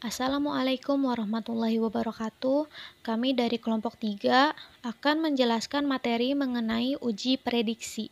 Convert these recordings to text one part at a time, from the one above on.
Assalamualaikum warahmatullahi wabarakatuh. Kami dari kelompok 3 akan menjelaskan materi mengenai uji prediksi.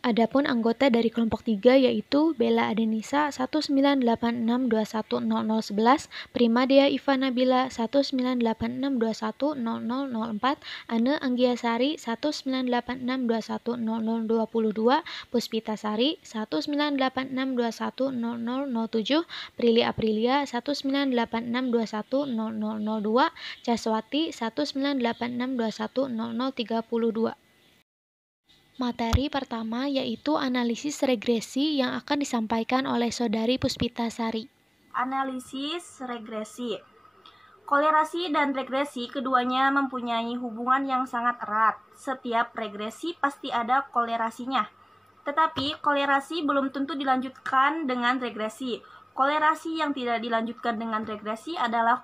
Adapun anggota dari kelompok 3 yaitu Bella Adenisa 1986210011, Primadea Iva Nabila 1986210004, Ane Anggiasari 1986210022, Puspita Sari 1986210007, Prilly Aprilia 1986210002, Caswati 1986210032. Materi pertama yaitu analisis regresi yang akan disampaikan oleh Saudari Puspita Sari. Analisis regresi. Kolerasi dan regresi keduanya mempunyai hubungan yang sangat erat. Setiap regresi pasti ada kolerasinya. Tetapi kolerasi belum tentu dilanjutkan dengan regresi. Kolerasi yang tidak dilanjutkan dengan regresi adalah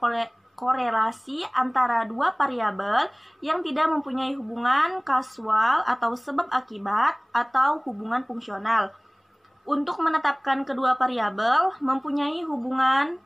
korelasi antara dua variabel yang tidak mempunyai hubungan kausal atau sebab akibat atau hubungan fungsional. Untuk menetapkan kedua variabel mempunyai hubungan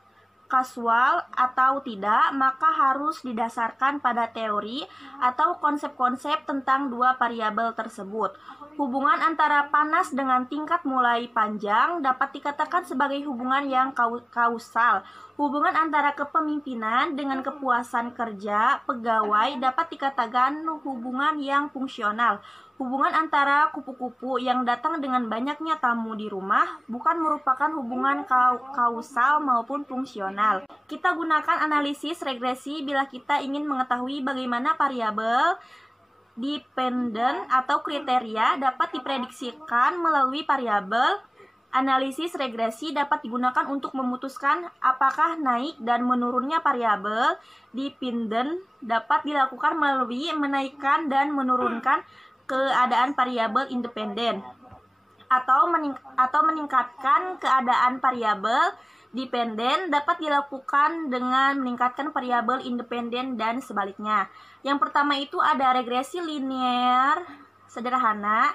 kausal atau tidak, maka harus didasarkan pada teori atau konsep-konsep tentang dua variabel tersebut. Hubungan antara panas dengan tingkat mulai panjang dapat dikatakan sebagai hubungan yang kausal. Hubungan antara kepemimpinan dengan kepuasan kerja pegawai dapat dikatakan hubungan yang fungsional. Hubungan antara kupu-kupu yang datang dengan banyaknya tamu di rumah bukan merupakan hubungan kausal maupun fungsional. Kita gunakan analisis regresi bila kita ingin mengetahui bagaimana variabel dependen atau kriteria dapat diprediksikan melalui variabel. Analisis regresi dapat digunakan untuk memutuskan apakah naik dan menurunnya variabel dependen dapat dilakukan melalui menaikkan dan menurunkan keadaan variabel independen atau meningkatkan keadaan variabel dependen dapat dilakukan dengan meningkatkan variabel independen dan sebaliknya. Yang pertama itu ada regresi linear sederhana.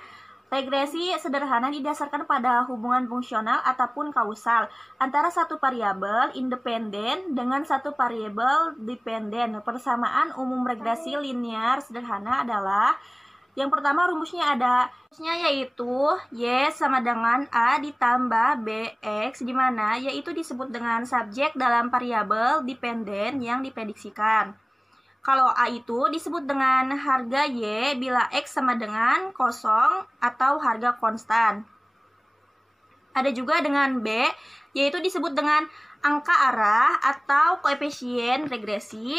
Regresi sederhana didasarkan pada hubungan fungsional ataupun kausal antara satu variabel independen dengan satu variabel dependen. Persamaan umum regresi linear sederhana adalah yang pertama rumusnya yaitu Y sama dengan A ditambah BX, di mana Y itu disebut dengan subjek dalam variabel dependen yang diprediksikan. Kalau A itu disebut dengan harga Y bila X sama dengan kosong atau harga konstan. Ada juga dengan B, yaitu disebut dengan angka arah atau koefisien regresi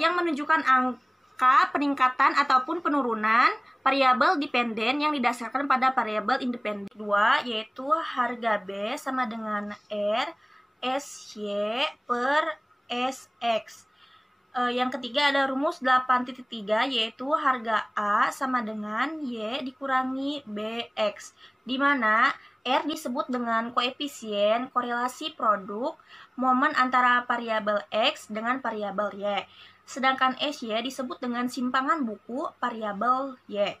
yang menunjukkan angka peningkatan ataupun penurunan variabel dependen yang didasarkan pada variabel independen. Kedua, yaitu harga B sama dengan R SY per SX. Yang ketiga ada rumus 8.3, yaitu harga A sama dengan Y dikurangi BX, di mana R disebut dengan koefisien korelasi produk momen antara variabel X dengan variabel Y, sedangkan SY disebut dengan simpangan buku variabel Y.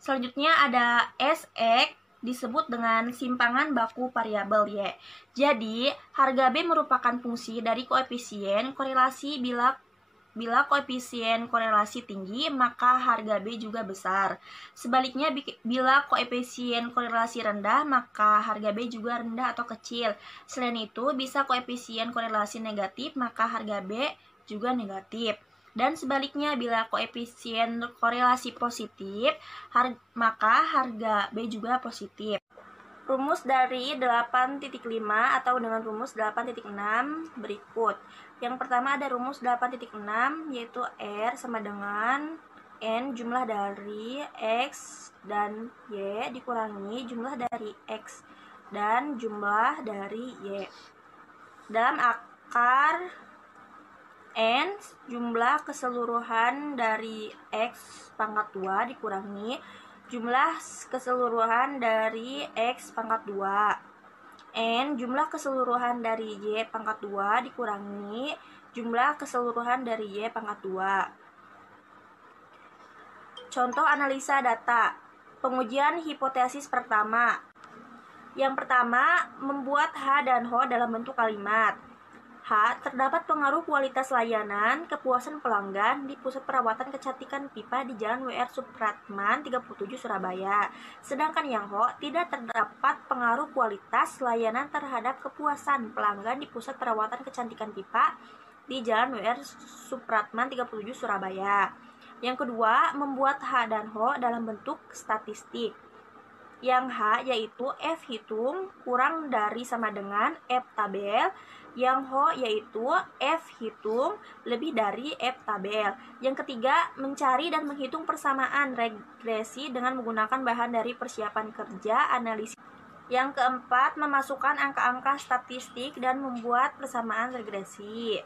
Selanjutnya ada SX disebut dengan simpangan baku variabel Y. Jadi, harga B merupakan fungsi dari koefisien korelasi. Bila koefisien korelasi tinggi, maka harga B juga besar. Sebaliknya, bila koefisien korelasi rendah, maka harga B juga rendah atau kecil. Selain itu, bisa koefisien korelasi negatif, maka harga B juga negatif. Dan sebaliknya, bila koefisien korelasi positif, maka harga B juga positif. Rumus dari 8.5 atau dengan rumus 8.6 berikut. Yang pertama ada rumus 8.6, yaitu R sama dengan N jumlah dari X dan Y dikurangi jumlah dari X dan jumlah dari Y. Dalam akar N jumlah keseluruhan dari X pangkat 2 dikurangi jumlah keseluruhan dari X pangkat 2. N jumlah keseluruhan dari Y pangkat 2 dikurangi jumlah keseluruhan dari Y pangkat 2. Contoh analisa data. Pengujian hipotesis pertama. Yang pertama, membuat H dan Ho dalam bentuk kalimat. H. Terdapat pengaruh kualitas layanan, kepuasan pelanggan di pusat perawatan kecantikan pipa di Jalan W.R. Supratman 37 Surabaya. Sedangkan yang Ho, tidak terdapat pengaruh kualitas layanan terhadap kepuasan pelanggan di pusat perawatan kecantikan pipa di Jalan W.R. Supratman 37 Surabaya. Yang kedua, membuat H dan Ho dalam bentuk statistik. Yang H yaitu F hitung kurang dari sama dengan F tabel. Yang Ho yaitu F hitung lebih dari F tabel. Yang ketiga, mencari dan menghitung persamaan regresi dengan menggunakan bahan dari persiapan kerja analisis. Yang keempat, memasukkan angka-angka statistik dan membuat persamaan regresi.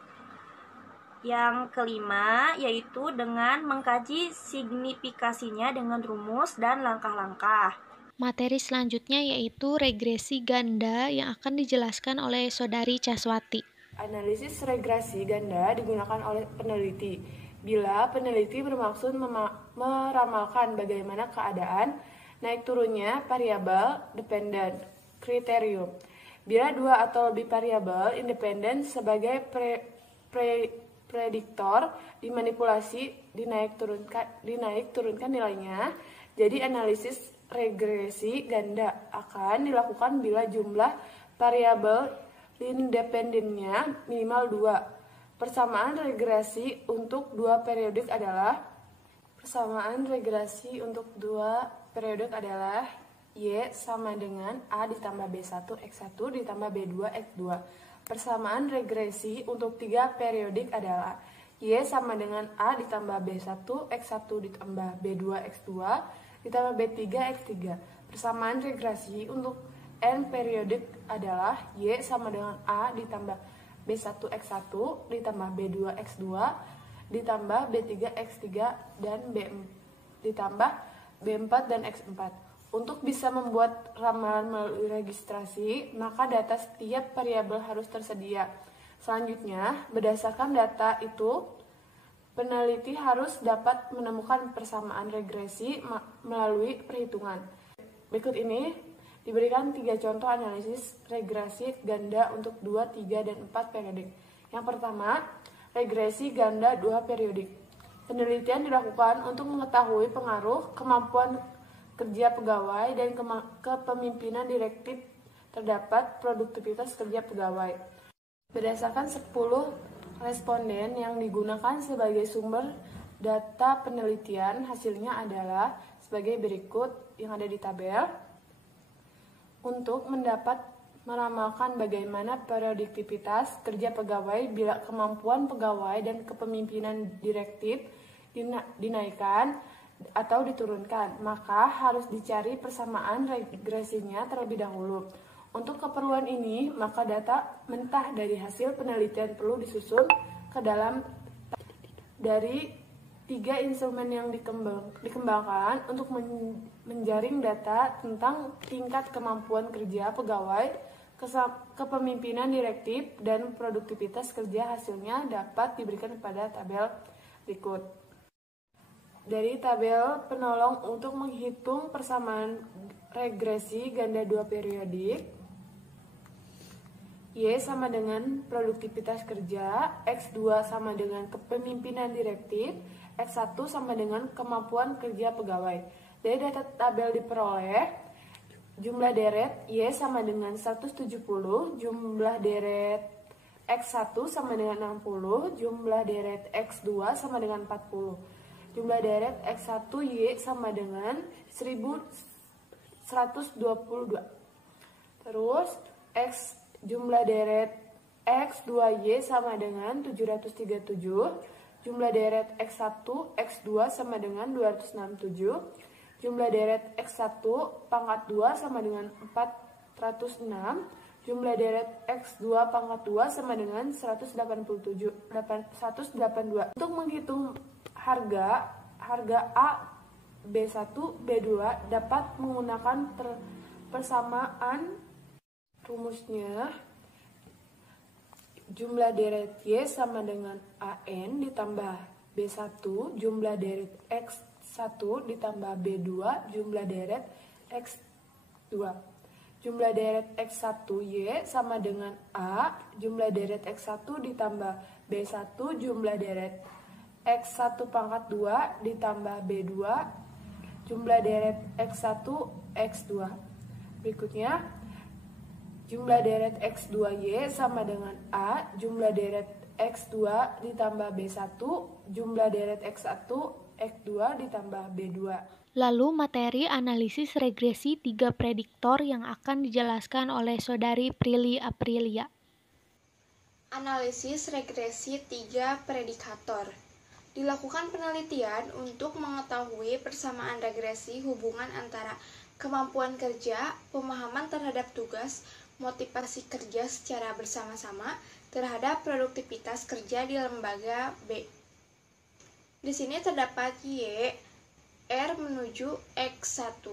Yang kelima, yaitu dengan mengkaji signifikasinya dengan rumus dan langkah-langkah. Materi selanjutnya yaitu regresi ganda yang akan dijelaskan oleh Saudari Caswati. Analisis regresi ganda digunakan oleh peneliti bila peneliti bermaksud meramalkan bagaimana keadaan naik turunnya variabel dependen kriterium. Bila dua atau lebih variabel independen sebagai prediktor dimanipulasi dinaik turunkan nilainya, jadi analisis regresi ganda akan dilakukan bila jumlah variabel independennya minimal 2. Persamaan regresi untuk dua periodik adalah Y sama dengan A ditambah B1 X1 ditambah B2 X2. Persamaan regresi untuk tiga periodik adalah Y sama dengan A ditambah B1 X1 ditambah B2 X2 ditambah B3 X3. Persamaan regresi untuk N periodik adalah Y sama dengan A ditambah B1 X1 ditambah B2 X2 ditambah B3 X3 dan ditambah B4 dan X4. Untuk bisa membuat ramalan melalui registrasi, maka data setiap variabel harus tersedia. Selanjutnya, berdasarkan data itu, peneliti harus dapat menemukan persamaan regresi melalui perhitungan. Berikut ini diberikan 3 contoh analisis regresi ganda untuk 2, 3, dan 4 periodik. Yang pertama, regresi ganda 2 periodik. Penelitian dilakukan untuk mengetahui pengaruh kemampuan kerja pegawai dan kepemimpinan direktif terdapat produktivitas kerja pegawai. Berdasarkan 10 responden yang digunakan sebagai sumber data penelitian, hasilnya adalah sebagai berikut yang ada di tabel. Untuk meramalkan bagaimana produktivitas kerja pegawai bila kemampuan pegawai dan kepemimpinan direktif dinaikkan atau diturunkan, maka harus dicari persamaan regresinya terlebih dahulu. Untuk keperluan ini, maka data mentah dari hasil penelitian perlu disusun ke dalam dari 3 instrumen yang dikembangkan untuk menjaring data tentang tingkat kemampuan kerja pegawai, kepemimpinan direktif, dan produktivitas kerja. Hasilnya dapat diberikan pada tabel berikut. Dari tabel penolong untuk menghitung persamaan regresi ganda 2 periodik, Y sama dengan produktivitas kerja, X2 sama dengan kepemimpinan direktif, X1 sama dengan kemampuan kerja pegawai. Dari data tabel diperoleh jumlah deret Y sama dengan 170, jumlah deret X1 sama dengan 60, jumlah deret X2 sama dengan 40. Jumlah deret X1 Y sama dengan 1122. Terus jumlah deret X2Y sama dengan 737. Jumlah deret X1 X2 sama dengan 267. Jumlah deret X1 pangkat 2 sama dengan 406. Jumlah deret X2 pangkat 2 sama dengan 182. Untuk menghitung harga A, B1, B2 dapat menggunakan persamaan rumusnya. Jumlah deret Y sama dengan AN ditambah B1, jumlah deret X1 ditambah B2, jumlah deret X2. jumlah deret X1 Y sama dengan A, jumlah deret X1 ditambah B1 jumlah deret X1 pangkat 2 ditambah B2 jumlah deret X1 X2. Berikutnya, jumlah deret X2Y sama dengan A, jumlah deret X2 ditambah B1 jumlah deret X1 X2 ditambah B2. Lalu materi analisis regresi 3 prediktor yang akan dijelaskan oleh Saudari Prilly Aprilia. Analisis regresi 3 predikator. Dilakukan penelitian untuk mengetahui persamaan regresi hubungan antara kemampuan kerja, pemahaman terhadap tugas, motivasi kerja secara bersama-sama terhadap produktivitas kerja di lembaga B. Di sini terdapat Y, R menuju X1,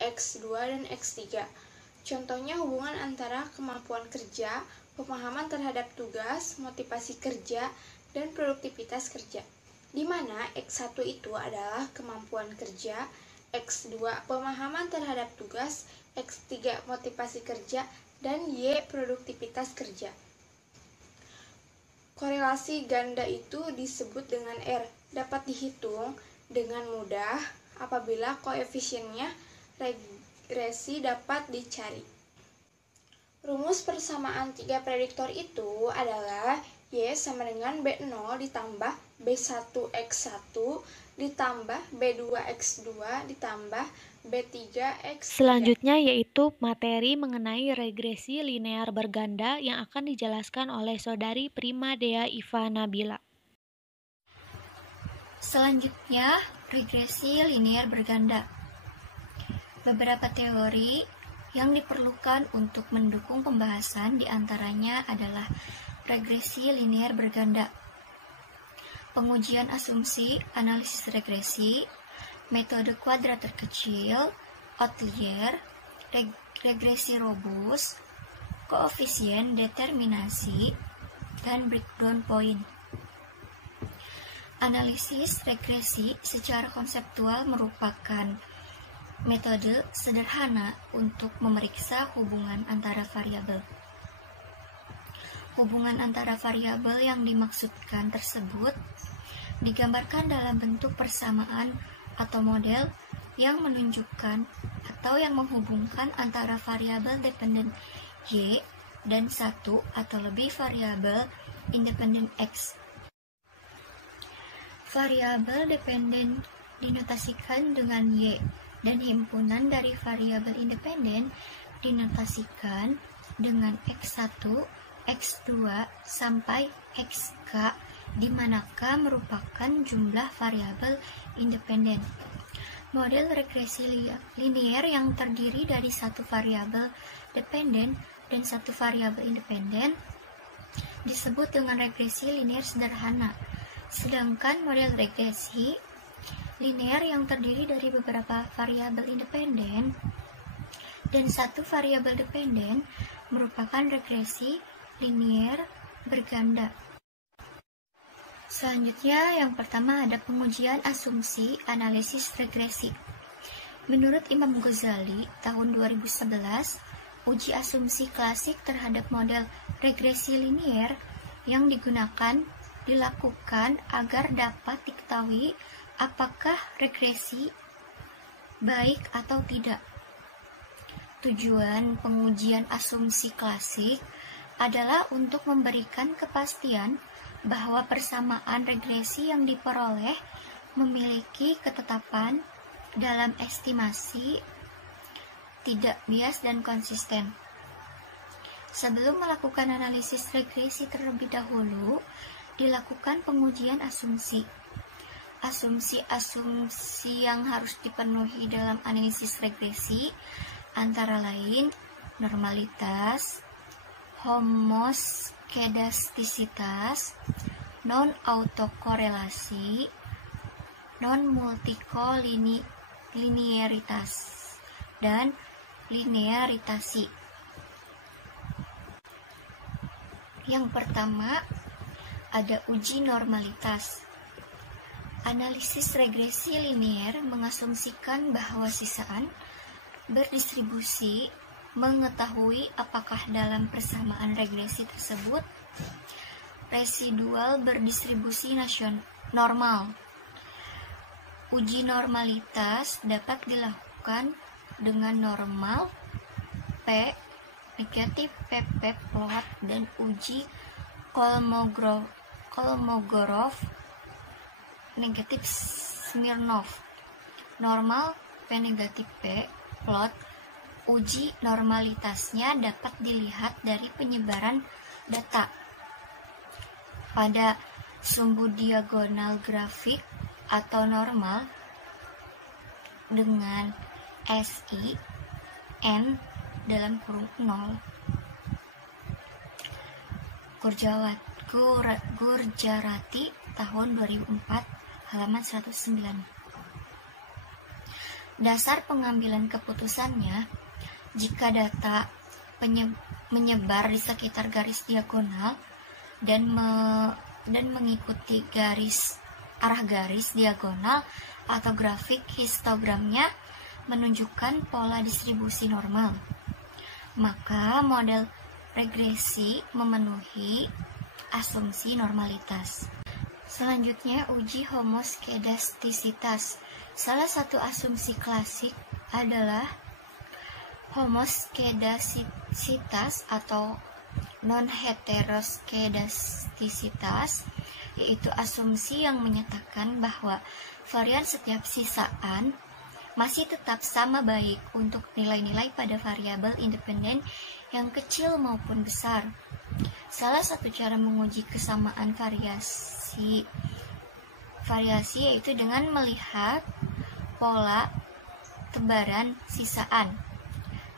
X2, dan X3. Contohnya hubungan antara kemampuan kerja, pemahaman terhadap tugas, motivasi kerja, dan produktivitas kerja. Di mana X1 itu adalah kemampuan kerja, X2 pemahaman terhadap tugas, X3 motivasi kerja, dan Y produktivitas kerja. Korelasi ganda itu disebut dengan R, dapat dihitung dengan mudah apabila koefisiennya regresi dapat dicari. Rumus persamaan 3 prediktor itu adalah Y sama dengan B0 ditambah B1X1 ditambah B2X2 ditambah B3X3. Selanjutnya yaitu materi mengenai regresi linear berganda yang akan dijelaskan oleh Saudari Prima Dea Iva Nabila. Selanjutnya, regresi linear berganda. Beberapa teori yang diperlukan untuk mendukung pembahasan diantaranya adalah regresi linear berganda, pengujian asumsi, analisis regresi, metode kuadrat terkecil, outlier, regresi robust, koefisien determinasi, dan breakdown point. Analisis regresi secara konseptual merupakan metode sederhana untuk memeriksa hubungan antara variabel. Hubungan antara variabel yang dimaksudkan tersebut digambarkan dalam bentuk persamaan atau model yang menunjukkan atau yang menghubungkan antara variabel dependen Y dan satu atau lebih variabel independen X. Variabel dependen dinotasikan dengan Y dan himpunan dari variabel independen dinotasikan dengan X1, X2 sampai Xk, di manakah merupakan jumlah variabel independen. Model regresi linear yang terdiri dari satu variabel dependen dan satu variabel independen disebut dengan regresi linear sederhana. Sedangkan model regresi linear yang terdiri dari beberapa variabel independen dan satu variabel dependen merupakan regresi linear berganda. Selanjutnya, yang pertama ada pengujian asumsi analisis regresi. Menurut Imam Ghazali, tahun 2011, uji asumsi klasik terhadap model regresi linear yang digunakan dilakukan agar dapat diketahui apakah regresi baik atau tidak. Tujuan pengujian asumsi klasik adalah untuk memberikan kepastian bahwa persamaan regresi yang diperoleh memiliki ketetapan dalam estimasi, tidak bias dan konsisten. Sebelum melakukan analisis regresi terlebih dahulu, dilakukan pengujian asumsi. Asumsi-asumsi yang harus dipenuhi dalam analisis regresi antara lain normalitas, homoskedastisitas, non-autokorelasi, non-multikolinearitas, dan linearitasi. Yang pertama, ada uji normalitas. Analisis regresi linear mengasumsikan bahwa sisaan berdistribusi mengetahui apakah dalam persamaan regresi tersebut residual berdistribusi normal. Uji normalitas dapat dilakukan dengan normal P, negatif PP plot, dan uji Kolmogorov, negatif Smirnov. Normal P negatif P plot, uji normalitasnya dapat dilihat dari penyebaran data pada sumbu diagonal grafik atau normal dengan SI N dalam kurung 0. Gurjarati tahun 2004 halaman 109. Dasar pengambilan keputusannya, jika data menyebar di sekitar garis diagonal dan mengikuti arah garis diagonal atau grafik histogramnya menunjukkan pola distribusi normal, maka model regresi memenuhi asumsi normalitas. Selanjutnya, uji homoskedastisitas. Salah satu asumsi klasik adalah homoskedastisitas atau non-heteroskedastisitas, yaitu asumsi yang menyatakan bahwa varian setiap sisaan masih tetap sama baik untuk nilai-nilai pada variabel independen yang kecil maupun besar. Salah satu cara menguji kesamaan variasi yaitu dengan melihat pola tebaran sisaan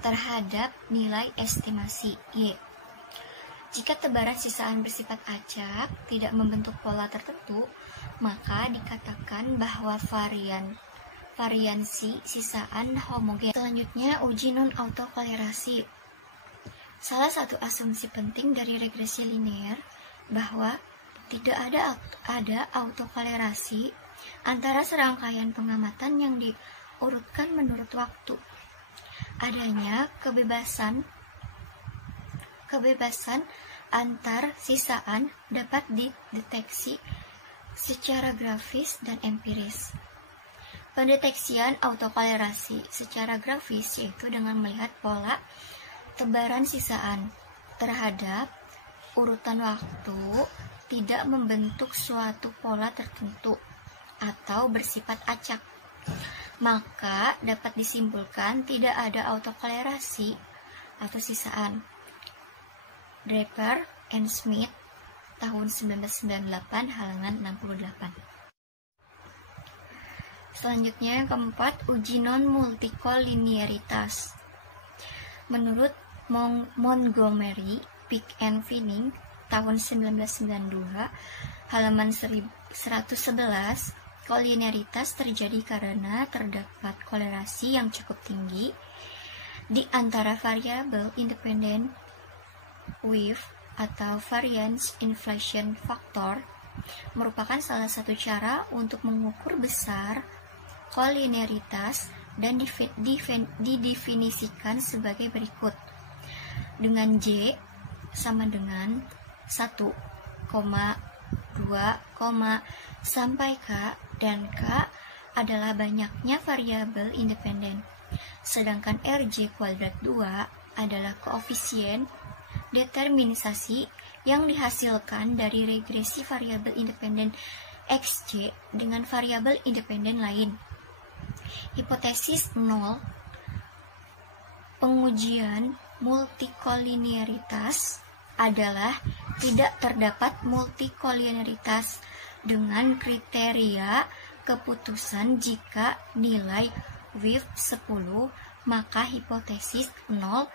terhadap nilai estimasi Y. Jika tebaran sisaan bersifat acak, tidak membentuk pola tertentu, maka dikatakan bahwa variansi sisaan homogen. Selanjutnya, uji non-autokolerasi. Salah satu asumsi penting dari regresi linear bahwa tidak ada autokolerasi antara serangkaian pengamatan yang diurutkan menurut waktu. Adanya kebebasan antar sisaan dapat dideteksi secara grafis dan empiris. Pendeteksian autokolerasi secara grafis yaitu dengan melihat pola tebaran sisaan terhadap urutan waktu tidak membentuk suatu pola tertentu atau bersifat acak, maka dapat disimpulkan tidak ada autokolerasi atau sisaan. Draper and Smith tahun 1998 halaman 68. Selanjutnya yang keempat, uji non-multikolinearitas. Menurut Montgomery, Pick and Vining tahun 1992 halaman 111, kolinearitas terjadi karena terdapat kolerasi yang cukup tinggi di antara variabel independen with atau variance inflation factor, merupakan salah satu cara untuk mengukur besar kolinearitas dan didefinisikan sebagai berikut. Dengan J sama dengan 1, 2, sampai K, dan K adalah banyaknya variabel independen, sedangkan RJ kuadrat 2 adalah koefisien determinisasi yang dihasilkan dari regresi variabel independen XJ dengan variabel independen lain. Hipotesis 0, pengujian multikolinearitas adalah tidak terdapat multikolinearitas dengan kriteria keputusan jika nilai WIF 10, maka hipotesis 0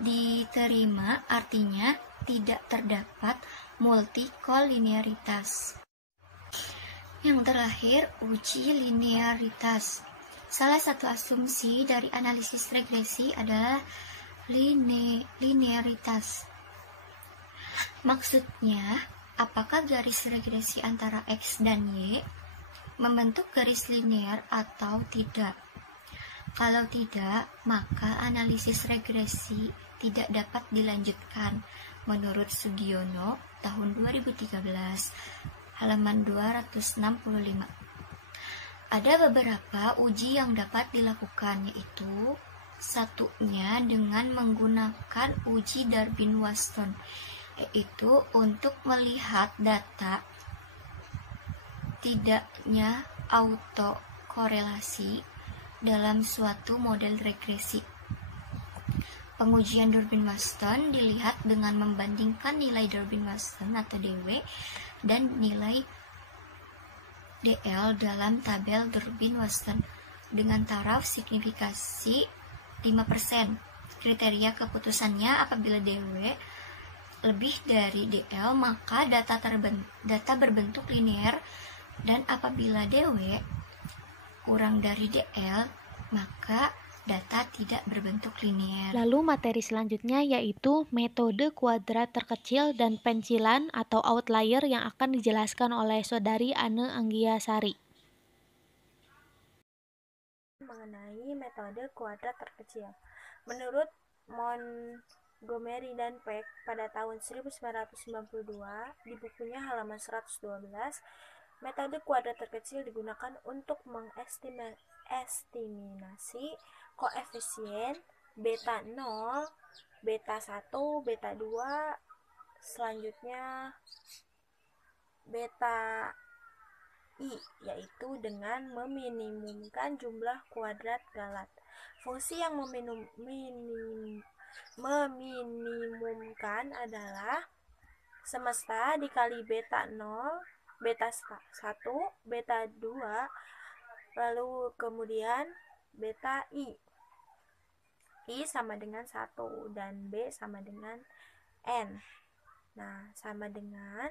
diterima, artinya tidak terdapat multikolinearitas. Yang terakhir, uji linearitas. Salah satu asumsi dari analisis regresi adalah linearitas. Maksudnya, apakah garis regresi antara X dan Y membentuk garis linear atau tidak? Kalau tidak, maka analisis regresi tidak dapat dilanjutkan. Menurut Sugiono, tahun 2013, halaman 265. Ada beberapa uji yang dapat dilakukan, yaitu satunya dengan menggunakan uji Darwin-Watson, yaitu untuk melihat data tidaknya autokorelasi dalam suatu model regresi. Pengujian Darwin-Watson dilihat dengan membandingkan nilai Darwin-Watson atau DW dan nilai DL dalam tabel Darwin-Watson dengan taraf signifikasi 5%. Kriteria keputusannya apabila DW lebih dari DL maka data berbentuk linear, dan apabila DW kurang dari DL maka data tidak berbentuk linear. Lalu materi selanjutnya yaitu metode kuadrat terkecil dan pencilan atau outlier yang akan dijelaskan oleh Saudari Ane Anggiasari. Mengenai metode kuadrat terkecil. Menurut Montgomery dan Peck pada tahun 1992 di bukunya halaman 112, metode kuadrat terkecil digunakan untuk mengestimasi koefisien beta 0, beta 1, beta 2, selanjutnya beta I, yaitu dengan meminimumkan jumlah kuadrat galat. Fungsi yang meminimumkan adalah semesta dikali beta 0, beta 1, beta 2, lalu kemudian beta I. I sama dengan 1 dan B sama dengan N. Nah, sama dengan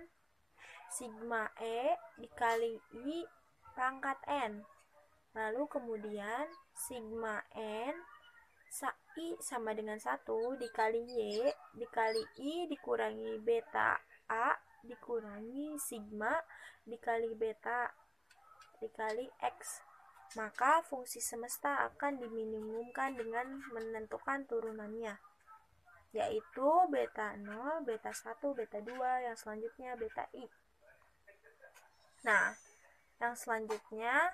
sigma E dikali I pangkat N. Lalu kemudian sigma N I sama dengan 1 dikali Y dikali I dikurangi beta A dikurangi sigma dikali beta dikali X. Maka fungsi semesta akan diminimumkan dengan menentukan turunannya, yaitu beta 0, beta 1, beta 2, yang selanjutnya beta I. Nah, yang selanjutnya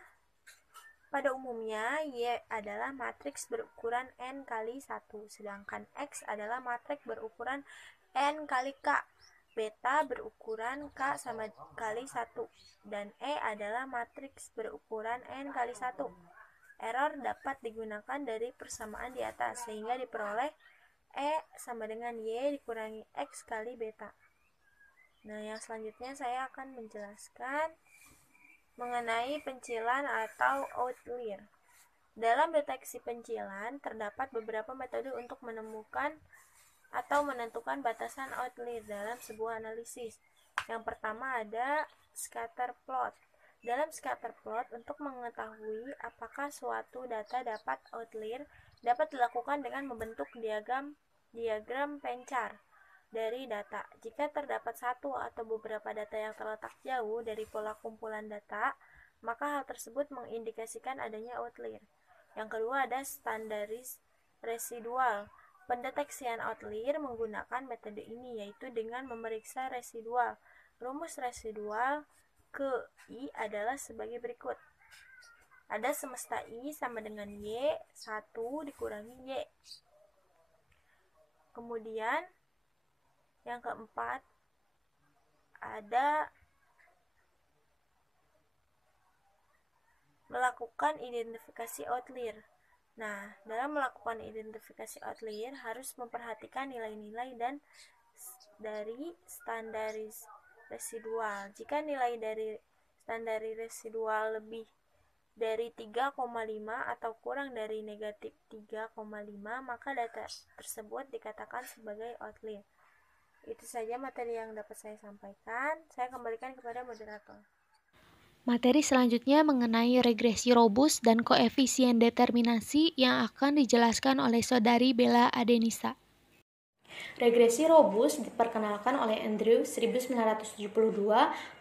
pada umumnya Y adalah matriks berukuran N kali 1, sedangkan X adalah matriks berukuran N kali K. Beta berukuran K sama kali 1, dan E adalah matriks berukuran N kali 1. Error dapat digunakan dari persamaan di atas, sehingga diperoleh E sama dengan Y dikurangi X kali beta. Nah, yang selanjutnya saya akan menjelaskan mengenai pencilan atau outlier. Dalam deteksi pencilan, terdapat beberapa metode untuk menemukan atau menentukan batasan outlier dalam sebuah analisis. Yang pertama ada scatter plot. Dalam scatter plot, untuk mengetahui apakah suatu data dapat outlier, dapat dilakukan dengan membentuk diagram pencar dari data. Jika terdapat satu atau beberapa data yang terletak jauh dari pola kumpulan data, maka hal tersebut mengindikasikan adanya outlier. Yang kedua ada standaris residual. Pendeteksian outlier menggunakan metode ini, yaitu dengan memeriksa residual. Rumus residual ke I adalah sebagai berikut. Ada semesta I sama dengan Y, 1 dikurangi Y. Kemudian yang keempat ada melakukan identifikasi outlier. Nah, dalam melakukan identifikasi outlier harus memperhatikan nilai-nilai dan dari standaris residual. Jika nilai dari standaris residual lebih dari 3,5 atau kurang dari negatif 3,5, maka data tersebut dikatakan sebagai outlier. Itu saja materi yang dapat saya sampaikan. Saya kembalikan kepada moderator. Materi selanjutnya mengenai regresi robust dan koefisien determinasi yang akan dijelaskan oleh Saudari Bella Adenisa. Regresi robust diperkenalkan oleh Andrew 1972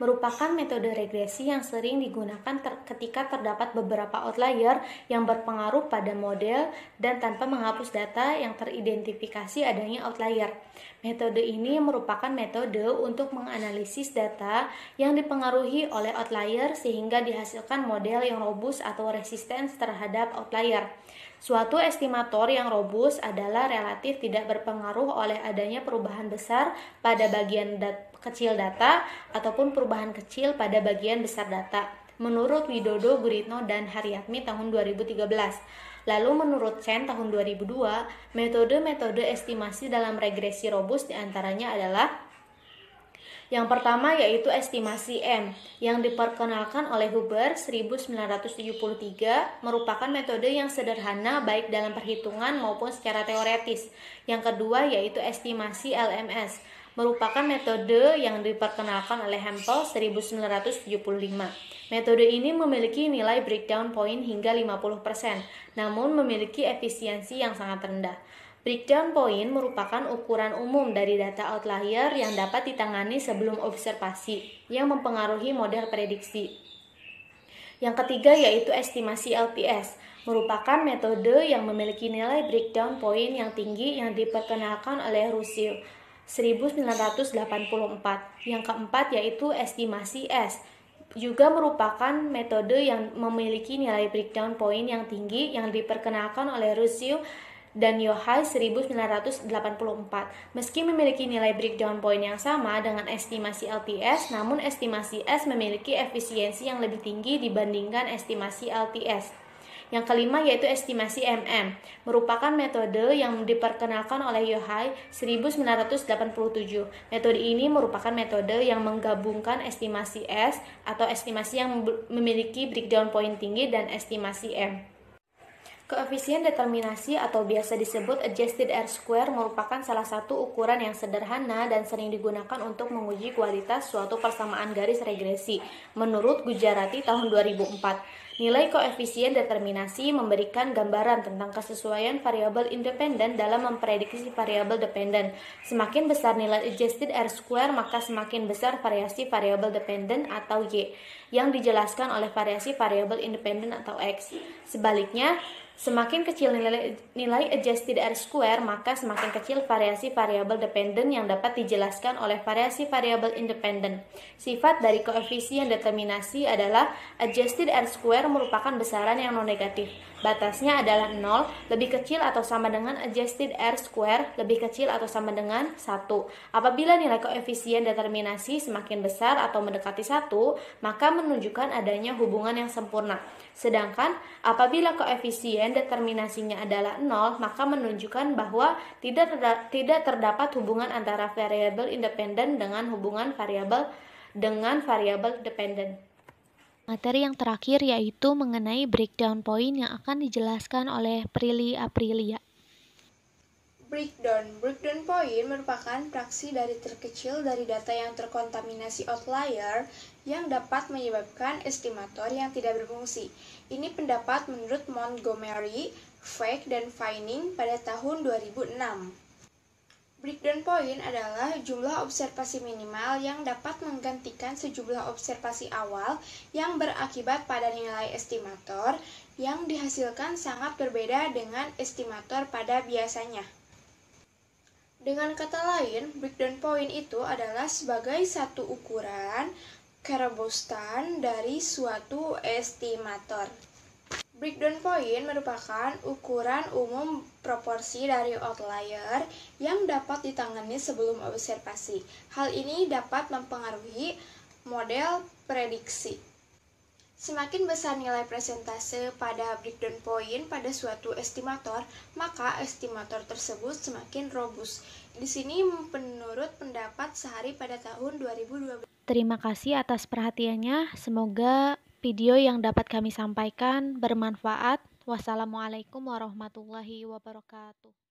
merupakan metode regresi yang sering digunakan ketika terdapat beberapa outlier yang berpengaruh pada model dan tanpa menghapus data yang teridentifikasi adanya outlier. Metode ini merupakan metode untuk menganalisis data yang dipengaruhi oleh outlier sehingga dihasilkan model yang robust atau resisten terhadap outlier. Suatu estimator yang robust adalah relatif tidak berpengaruh oleh adanya perubahan besar pada bagian kecil data ataupun perubahan kecil pada bagian besar data. Menurut Widodo, Guritno, dan Haryatmi tahun 2013. Lalu menurut Chen tahun 2002, metode-metode estimasi dalam regresi robust diantaranya adalah yang pertama yaitu estimasi M yang diperkenalkan oleh Huber 1973 merupakan metode yang sederhana baik dalam perhitungan maupun secara teoretis. Yang kedua yaitu estimasi LMS merupakan metode yang diperkenalkan oleh Hempel 1975. Metode ini memiliki nilai breakdown point hingga 50%, namun memiliki efisiensi yang sangat rendah. Breakdown point merupakan ukuran umum dari data outlier yang dapat ditangani sebelum observasi yang mempengaruhi model prediksi. Yang ketiga yaitu estimasi LPS, merupakan metode yang memiliki nilai breakdown point yang tinggi yang diperkenalkan oleh Russell 1984. Yang keempat yaitu estimasi S, juga merupakan metode yang memiliki nilai breakdown point yang tinggi yang diperkenalkan oleh Russell dan Yohai 1984. Meski memiliki nilai breakdown point yang sama dengan estimasi LPS, namun estimasi S memiliki efisiensi yang lebih tinggi dibandingkan estimasi LPS. Yang kelima yaitu estimasi MM, merupakan metode yang diperkenalkan oleh Yohai 1987. Metode ini merupakan metode yang menggabungkan estimasi S atau estimasi yang memiliki breakdown point tinggi dan estimasi M. Koefisien determinasi atau biasa disebut adjusted R-square merupakan salah satu ukuran yang sederhana dan sering digunakan untuk menguji kualitas suatu persamaan garis regresi. Menurut Gujarati tahun 2004, nilai koefisien determinasi memberikan gambaran tentang kesesuaian variabel independen dalam memprediksi variabel dependen. Semakin besar nilai adjusted R-square, maka semakin besar variasi variabel dependen atau Y, yang dijelaskan oleh variasi variabel independen atau X. Sebaliknya, semakin kecil nilai adjusted R-square, maka semakin kecil variasi variabel dependen yang dapat dijelaskan oleh variasi variabel independen. Sifat dari koefisien determinasi adalah adjusted R-square merupakan besaran yang non-negatif. Batasnya adalah 0, lebih kecil atau sama dengan adjusted R-square, lebih kecil atau sama dengan 1. Apabila nilai koefisien determinasi semakin besar atau mendekati 1, maka menunjukkan adanya hubungan yang sempurna. Sedangkan apabila koefisien determinasinya adalah 0, maka menunjukkan bahwa tidak terdapat hubungan antara variabel independen dengan variabel dependen. Materi yang terakhir yaitu mengenai breakdown point yang akan dijelaskan oleh Prilly Aprilia. Breakdown point merupakan fraksi dari terkecil dari data yang terkontaminasi outlier yang dapat menyebabkan estimator yang tidak berfungsi. Ini pendapat menurut Montgomery, Fake, dan Vining pada tahun 2006. Breakdown point adalah jumlah observasi minimal yang dapat menggantikan sejumlah observasi awal yang berakibat pada nilai estimator yang dihasilkan sangat berbeda dengan estimator pada biasanya. Dengan kata lain, breakdown point itu adalah sebagai satu ukuran kerobustan dari suatu estimator. Breakdown point merupakan ukuran umum proporsi dari outlier yang dapat ditangani sebelum observasi. Hal ini dapat mempengaruhi model prediksi. Semakin besar nilai persentase pada breakdown point pada suatu estimator, maka estimator tersebut semakin robust. Di sini menurut pendapat Sehari pada tahun 2012. Terima kasih atas perhatiannya. Semoga video yang dapat kami sampaikan bermanfaat. Wassalamualaikum warahmatullahi wabarakatuh.